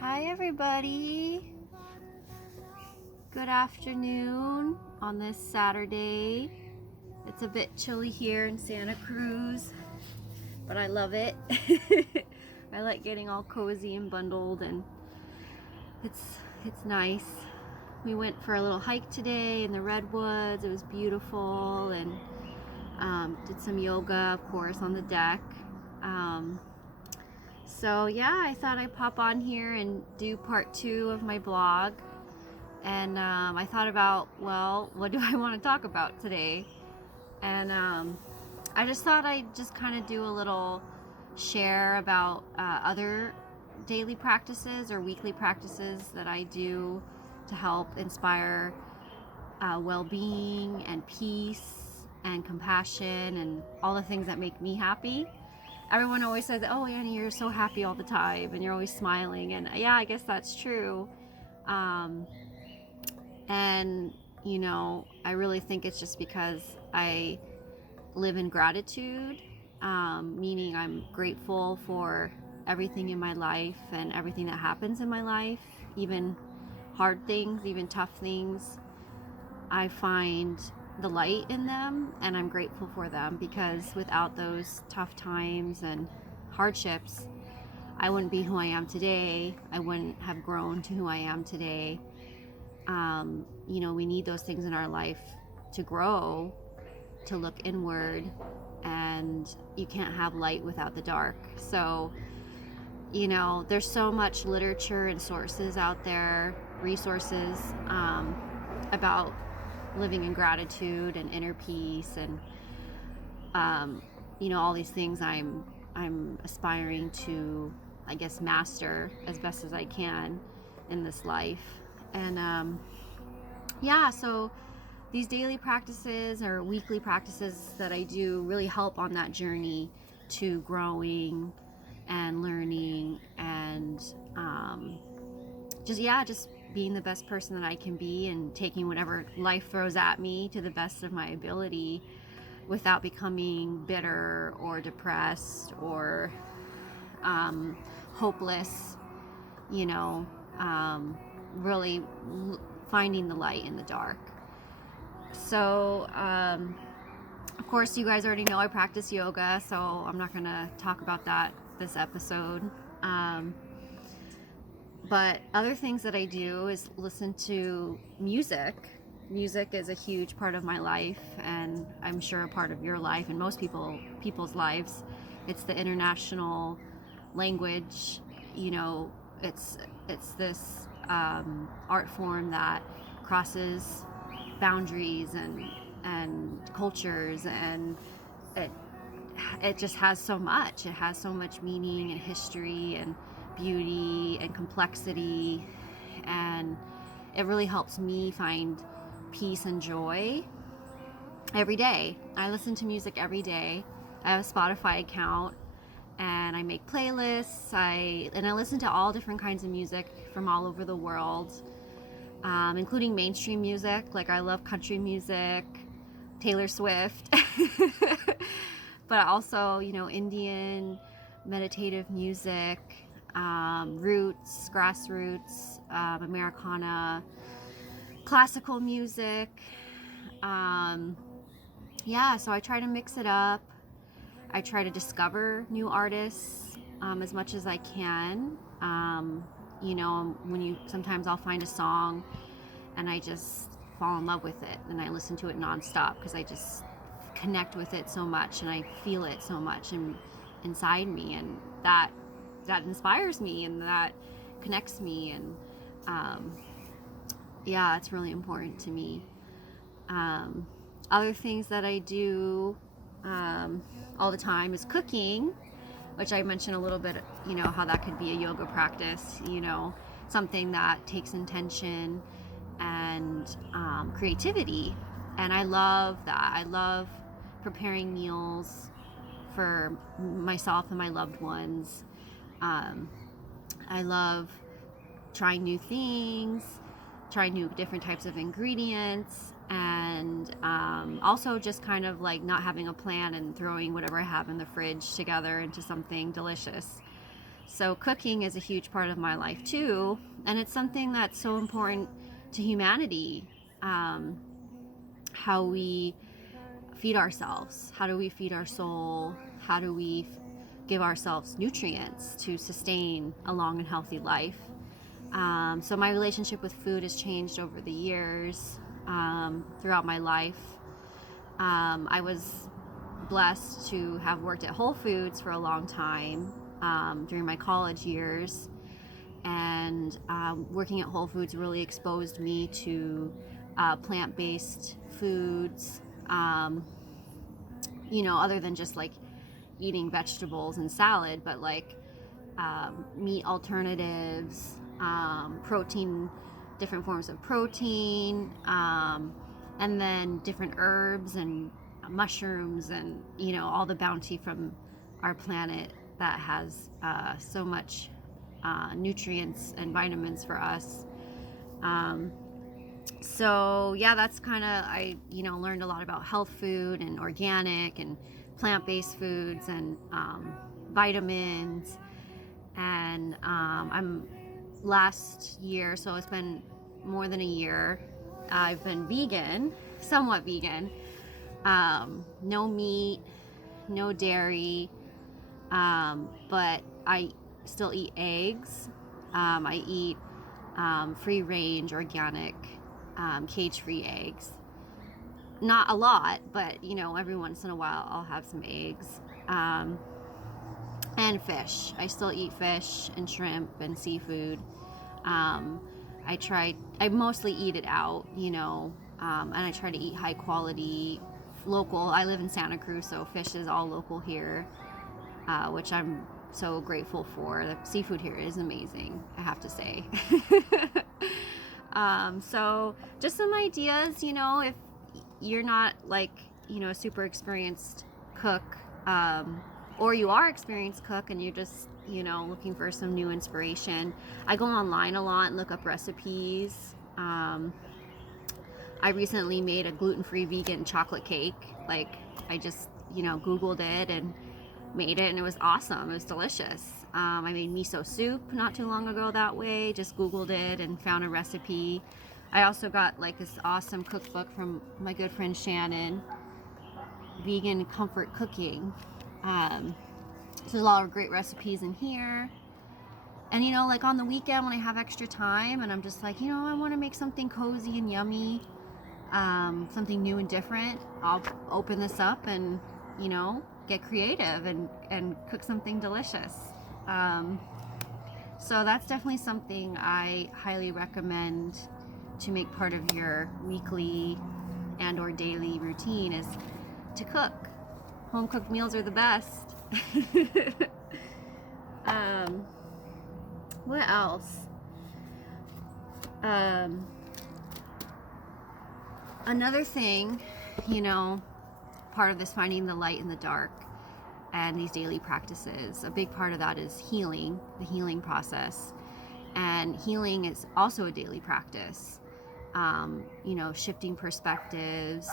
Hi everybody. Good afternoon on this Saturday. It's a bit chilly here in Santa Cruz, but I love it. I like getting all cozy and bundled, and it's nice. We went for a little hike today in the redwoods. It was beautiful, and did some yoga, of course, on the deck. Um, so yeah, I thought I'd pop on here and do part 2 of my blog. And I thought about, well, what do I want to talk about today? And I just thought I'd just kind of do a little share about other daily practices or weekly practices that I do to help inspire well-being and peace and compassion and all the things that make me happy. Everyone always says, "Oh, Annie, you're so happy all the time and you're always smiling." And yeah, I guess that's true. Um, and I really think it's just because I live in gratitude, meaning I'm grateful for everything in my life and everything that happens in my life, even hard things, even tough things. I find the light in them, and I'm grateful for them, because without those tough times and hardships, I wouldn't be who I am today. I wouldn't have grown to who I am today. We need those things in our life to grow, to look inward, and you can't have light without the dark. So, there's so much literature and sources out there, resources, about living in gratitude and inner peace, and all these things I'm aspiring to, I guess, master as best as I can in this life. And yeah, so these daily practices or weekly practices that I do really help on that journey to growing and learning, and just being the best person that I can be, and taking whatever life throws at me to the best of my ability without becoming bitter or depressed or hopeless. you know Really finding the light in the dark. So, of course, you guys already know I practice yoga, so I'm not going to talk about that this episode. But other things that I do is listen to music. Music is a huge part of my life, and I'm sure a part of your life and most people's lives. It's the international language. It's this art form that crosses boundaries and cultures, and it it just has so much. It has so much meaning and history and beauty and complexity, and it really helps me find peace and joy every day. I listen to music every day. I have a Spotify account, and I make playlists. I listen to all different kinds of music from all over the world, including mainstream music. Like, I love country music, Taylor Swift, but also, Indian meditative music, roots, grassroots, Americana, classical music. Yeah, so I try to mix it up. I try to discover new artists as much as I can. Sometimes I'll find a song and I just fall in love with it, and I listen to it nonstop because I just connect with it so much, and I feel it so much inside me, and that inspires me, and that connects me, and yeah, it's really important to me. Other things that I do all the time is cooking, which I mentioned a little bit, how that could be a yoga practice, something that takes intention and creativity. And I love that. I love preparing meals for myself and my loved ones. I love trying new things, trying new different types of ingredients, and also just kind of like not having a plan and throwing whatever I have in the fridge together into something delicious. So cooking is a huge part of my life too, and it's something that's so important to humanity. Um, how we feed ourselves, how do we feed our soul, how do we give ourselves nutrients to sustain a long and healthy life. So my relationship with food has changed over the years, throughout my life. I was blessed to have worked at Whole Foods for a long time, during my college years, and working at Whole Foods really exposed me to plant-based foods, other than just like eating vegetables and salad, but like meat alternatives, protein, different forms of protein, and then different herbs and mushrooms, and all the bounty from our planet that has so much nutrients and vitamins for us. So yeah, that's kind of, I learned a lot about health food and organic and plant-based foods and vitamins. And I'm last year, so it's been more than a year, I've been vegan, somewhat vegan. No meat, no dairy, but I still eat eggs. I eat free range, organic, cage-free eggs. Not a lot, but every once in a while I'll have some eggs. And fish. I still eat fish and shrimp and seafood. I mostly eat it out, and I try to eat high quality, local. I live in Santa Cruz, so fish is all local here, which I'm so grateful for. The seafood here is amazing, I have to say. So just some ideas, if you're not like, a super experienced cook, or you are experienced cook and you're just, looking for some new inspiration. I go online a lot and look up recipes. I recently made a gluten-free vegan chocolate cake. Like, I just, Googled it and made it, and it was awesome. It was delicious. I made miso soup not too long ago that way. Just Googled it and found a recipe. I also got like this awesome cookbook from my good friend Shannon, Vegan Comfort Cooking. So there's a lot of great recipes in here. And like on the weekend when I have extra time and I'm just like, I want to make something cozy and yummy, something new and different, I'll open this up and, get creative and cook something delicious. So that's definitely something I highly recommend to make part of your weekly and or daily routine, is to cook. Home cooked meals are the best. What else? Another thing, part of this finding the light in the dark and these daily practices, a big part of that is healing, the healing process. And healing is also a daily practice. Shifting perspectives,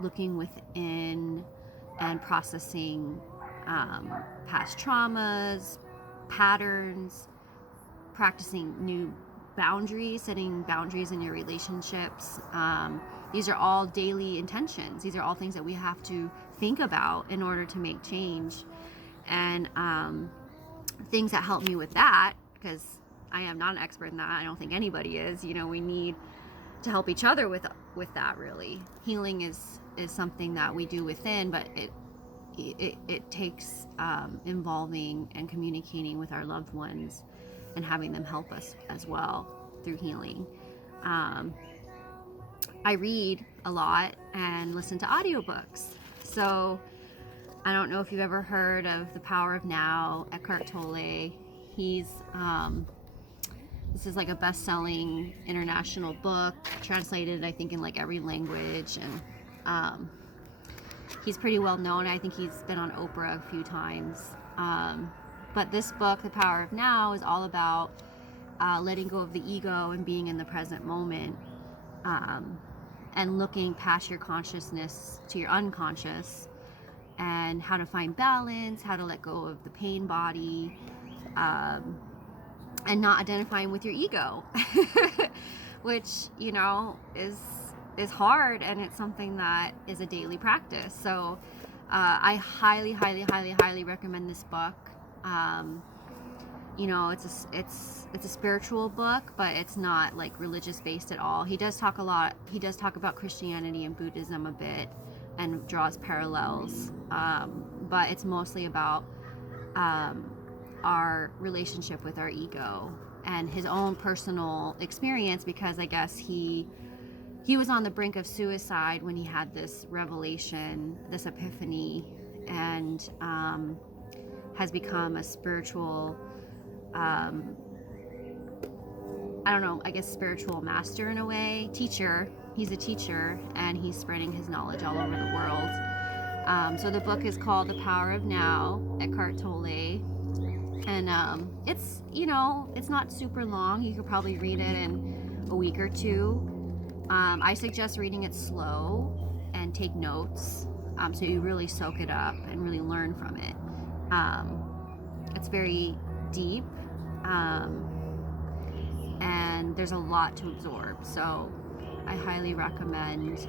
looking within and processing past traumas, patterns, practicing new boundaries, setting boundaries in your relationships. These are all daily intentions. These are all things that we have to think about in order to make change. And things that help me with that, because I am not an expert in that. I don't think anybody is. We need to help each other with that, really. Healing is something that we do within, but it takes involving and communicating with our loved ones and having them help us as well through healing. I read a lot and listen to audiobooks. So I don't know if you've ever heard of The Power of Now, Eckhart Tolle. This is like a best-selling international book, translated I think in like every language, and he's pretty well known. I think he's been on Oprah a few times. But this book, The Power of Now, is all about letting go of the ego and being in the present moment, and looking past your consciousness to your unconscious, and how to find balance, how to let go of the pain body, and not identifying with your ego, which, you know, is hard, and it's something that is a daily practice. So I highly, highly, highly, highly recommend this book. You know, it's a spiritual book, but it's not like religious based at all. He does talk about Christianity and Buddhism a bit, and draws parallels, but it's mostly about our relationship with our ego and his own personal experience, because I guess he was on the brink of suicide when he had this revelation, this epiphany, and has become a spiritual, I don't know, I guess spiritual master in a way, teacher. He's a teacher, and he's spreading his knowledge all over the world. So the book is called The Power of Now, Eckhart Tolle. And it's, you know, it's not super long. You could probably read it in a week or two. I suggest reading it slow and take notes, so you really soak it up and really learn from it. It's very deep, and there's a lot to absorb. So I highly recommend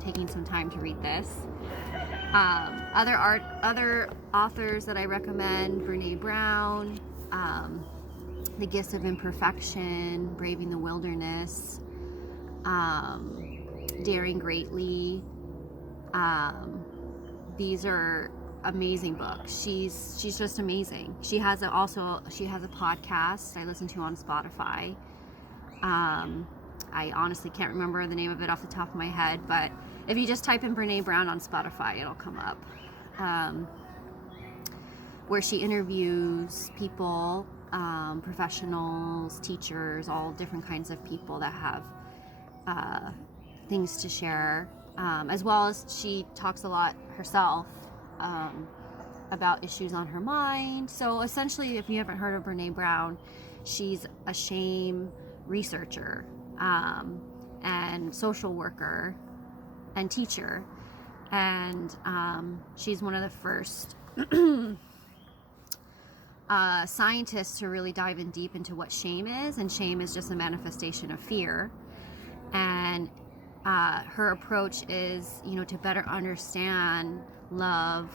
taking some time to read this. Other authors that I recommend: Brene Brown, The Gifts of Imperfection, Braving the Wilderness, Daring Greatly. These are amazing books. She's just amazing. She has a podcast I listen to on Spotify. I honestly can't remember the name of it off the top of my head, but if you just type in Brene Brown on Spotify, it'll come up, where she interviews people, professionals, teachers, all different kinds of people that have things to share, as well as she talks a lot herself about issues on her mind. So essentially, if you haven't heard of Brene Brown, she's a shame researcher, and social worker and teacher, and she's one of the first scientists to really dive in deep into what shame is. And shame is just a manifestation of fear, and her approach is, you know, to better understand love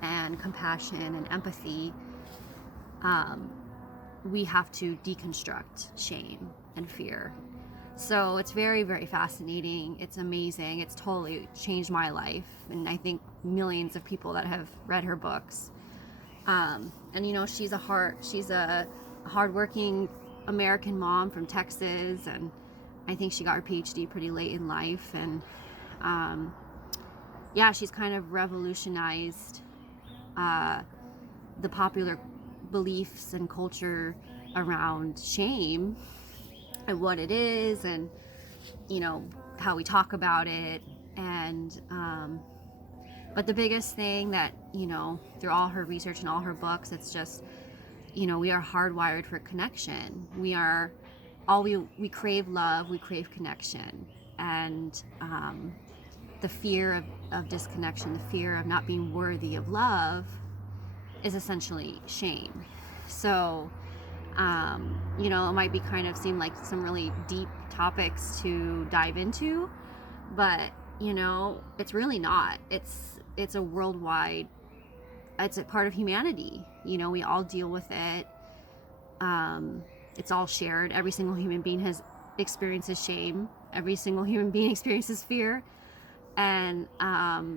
and compassion and empathy, we have to deconstruct shame and fear. So it's very, very fascinating. It's amazing. It's totally changed my life, and I think millions of people that have read her books. And you know, she's a hardworking American mom from Texas, and I think she got her PhD pretty late in life. And yeah, she's kind of revolutionized the popular beliefs and culture around shame and what it is, and, you know, how we talk about it. And but the biggest thing that, you know, through all her research and all her books, it's just, you know, we are hardwired for connection. We crave love, we crave connection. And the fear of disconnection, the fear of not being worthy of love, is essentially shame. So you know, it might seem like some really deep topics to dive into, but, you know, it's really not. It's a worldwide, it's a part of humanity. You know, we all deal with it. It's all shared. Every single human being experiences shame. Every single human being experiences fear. And,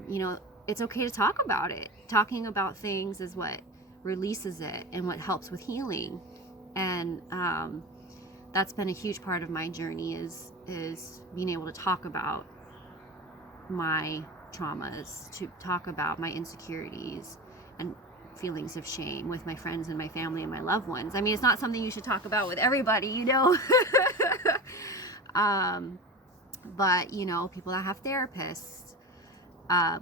you know, it's okay to talk about it. Talking about things is what releases it and what helps with healing. And that's been a huge part of my journey, is being able to talk about my traumas, to talk about my insecurities and feelings of shame with my friends and my family and my loved ones. I mean, it's not something you should talk about with everybody, you know. But, you know, people that have therapists,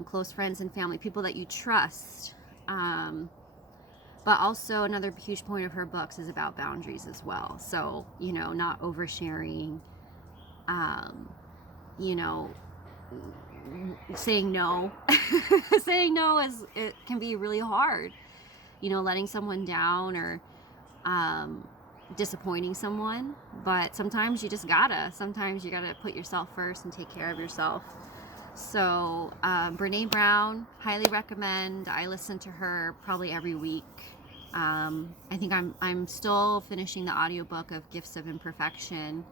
close friends and family, people that you trust. But also another huge point of her books is about boundaries as well. So, you know, not oversharing, you know, saying no. Saying no it can be really hard. You know, letting someone down or disappointing someone. But sometimes you gotta put yourself first and take care of yourself. So Brene Brown, highly recommend. I listen to her probably every week. I think I'm still finishing the audiobook of Gifts of Imperfection,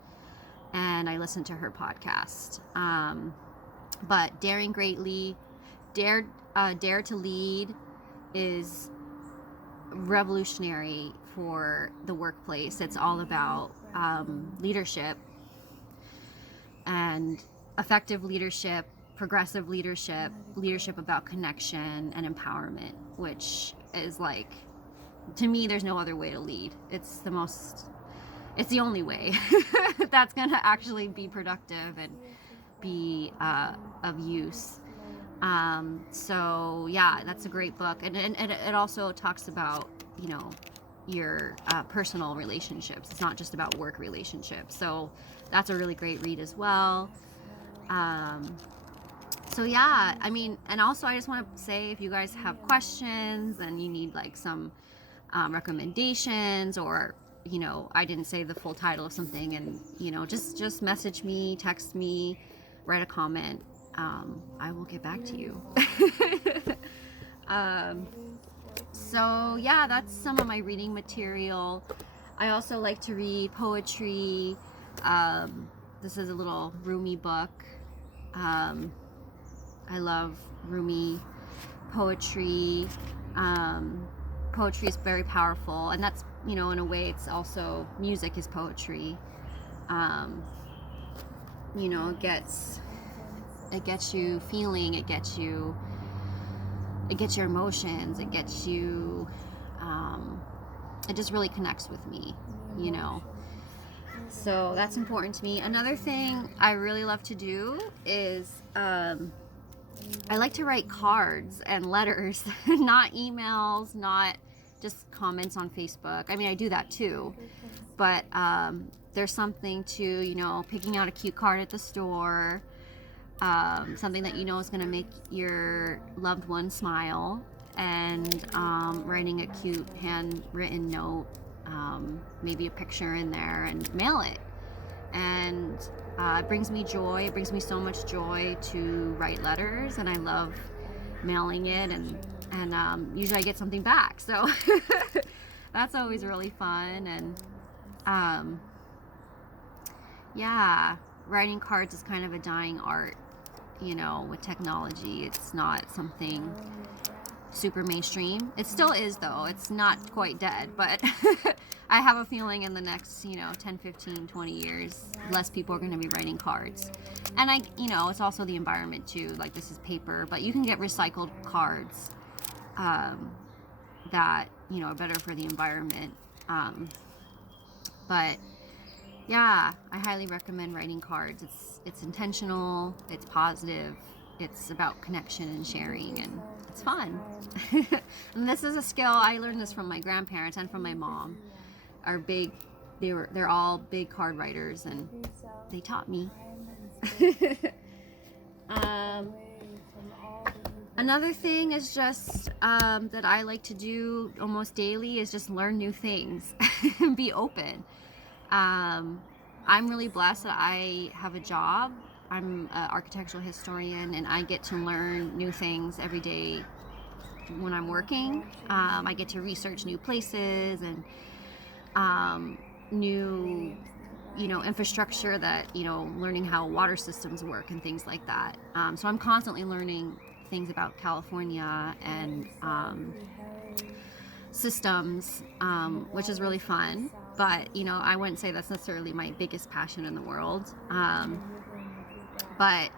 and I listen to her podcast. But Daring Greatly, Dare to Lead is revolutionary for the workplace. It's all about leadership and effective leadership, progressive leadership, leadership about connection and empowerment, which is like, to me, there's no other way to lead. It's the only way that's going to actually be productive and be of use. So yeah, that's a great book. And it also talks about, you know, your personal relationships. It's not just about work relationships. So that's a really great read as well. So yeah, I mean, and also I just want to say, if you guys have questions and you need like some recommendations, or, you know, I didn't say the full title of something, and, you know, just message me, text me, write a comment. I will get back to you. So yeah, that's some of my reading material. I also like to read poetry. This is a little Rumi book. I love Rumi poetry. Poetry is very powerful, and that's, you know, in a way, it's also, music is poetry. You know, it gets you feeling, it gets your emotions, it gets you, it just really connects with me, you know. So that's important to me. Another thing I really love to do is I like to write cards and letters, not emails, not just comments on Facebook. I mean, I do that too, but there's something to, you know, picking out a cute card at the store, something that you know is going to make your loved one smile, and writing a cute handwritten note, maybe a picture in there, and mail it. And it brings me joy. It brings me so much joy to write letters, and I love mailing it, and usually I get something back, so that's always really fun. And yeah, writing cards is kind of a dying art, you know, with technology. It's not something super mainstream. It still is, though. It's not quite dead, but I have a feeling in the next, you know, 10, 15, 20 years, less people are going to be writing cards. And you know, it's also the environment too. Like, this is paper, but you can get recycled cards that, you know, are better for the environment. But yeah, I highly recommend writing cards. It's intentional, it's positive, it's about connection and sharing, and it's fun. And this is a skill, I learned this from my grandparents and from my mom. They're all big card writers, and they taught me. Another thing is just that I like to do almost daily is just learn new things and be open. I'm really blessed that I have a job. I'm an architectural historian, and I get to learn new things every day when I'm working. I get to research new places and new, you know, infrastructure, that, you know, learning how water systems work and things like that. So I'm constantly learning things about California and systems, which is really fun. But, you know, I wouldn't say that's necessarily my biggest passion in the world. But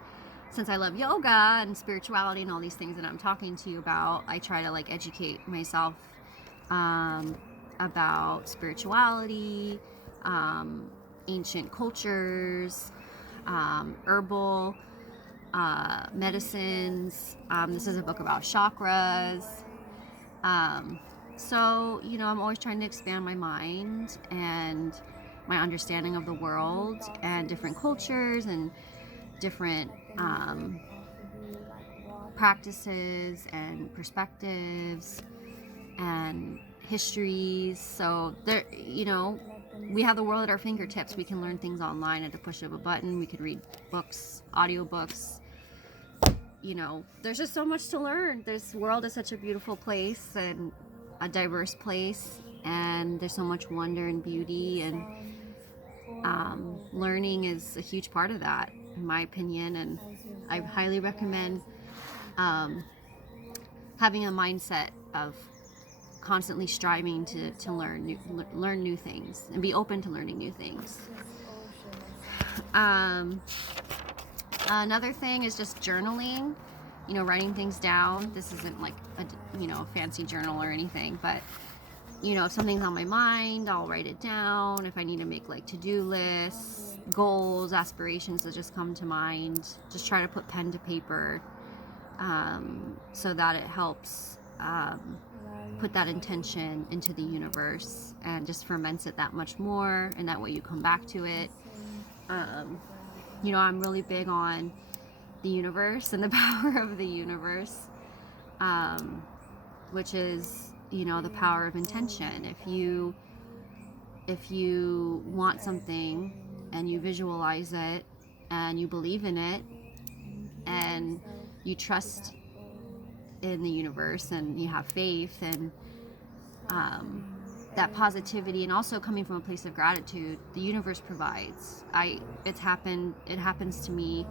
since I love yoga and spirituality and all these things that I'm talking to you about, I try to like educate myself about spirituality, ancient cultures, herbal medicines. This is a book about chakras. So, you know, I'm always trying to expand my mind and my understanding of the world and different cultures and different practices and perspectives and histories. So there, we have the world at our fingertips. We can learn things online at the push of a button. We could read books, audiobooks. There's just so much to learn. This world is such a beautiful place and a diverse place, and there's so much wonder and beauty, and learning is a huge part of that, in my opinion. And I highly recommend having a mindset of constantly striving to learn new things and be open to learning new things. Another thing is just journaling, writing things down. This isn't like a fancy journal or anything, but if something's on my mind, I'll write it down. If I need to make like to-do lists, goals, aspirations that just come to mind, just try to put pen to paper, so that it helps put that intention into the universe and just ferments it that much more, and that way you come back to it. I'm really big on the universe and the power of the universe, which is, the power of intention. If you want something and you visualize it and you believe in it and you trust in the universe and you have faith and that positivity, and also coming from a place of gratitude, the universe provides. It happens to me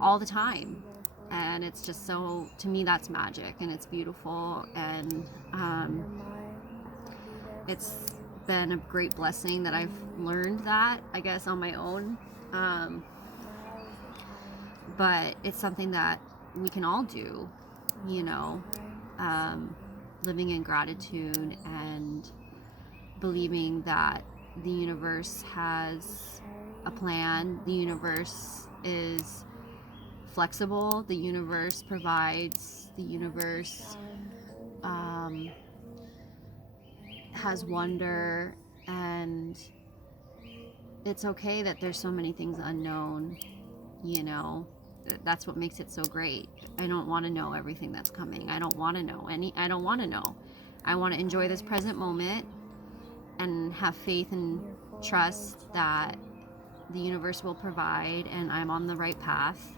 all the time, and it's just so, to me, that's magic, and it's beautiful, and it's been a great blessing that I've learned that, I guess, on my own, but it's something that we can all do, living in gratitude and believing that the universe has a plan. The universe is flexible. The universe provides. The universe has wonder, and it's okay that there's so many things unknown. That's what makes it so great. I don't want to know everything that's coming. I don't want to know. I want to enjoy this present moment and have faith and trust that the universe will provide, and I'm on the right path,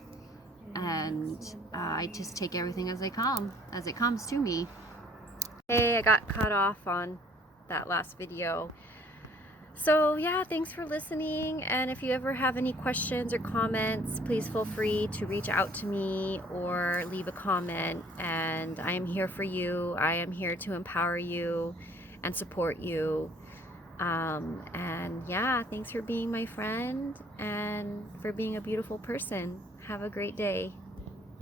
and I just take everything as it comes to me. Hey, I got cut off on that last video. So yeah, thanks for listening, and if you ever have any questions or comments, please feel free to reach out to me or leave a comment, and I am here for you. I am here to empower you and support you. And yeah, thanks for being my friend and for being a beautiful person. Have a great day.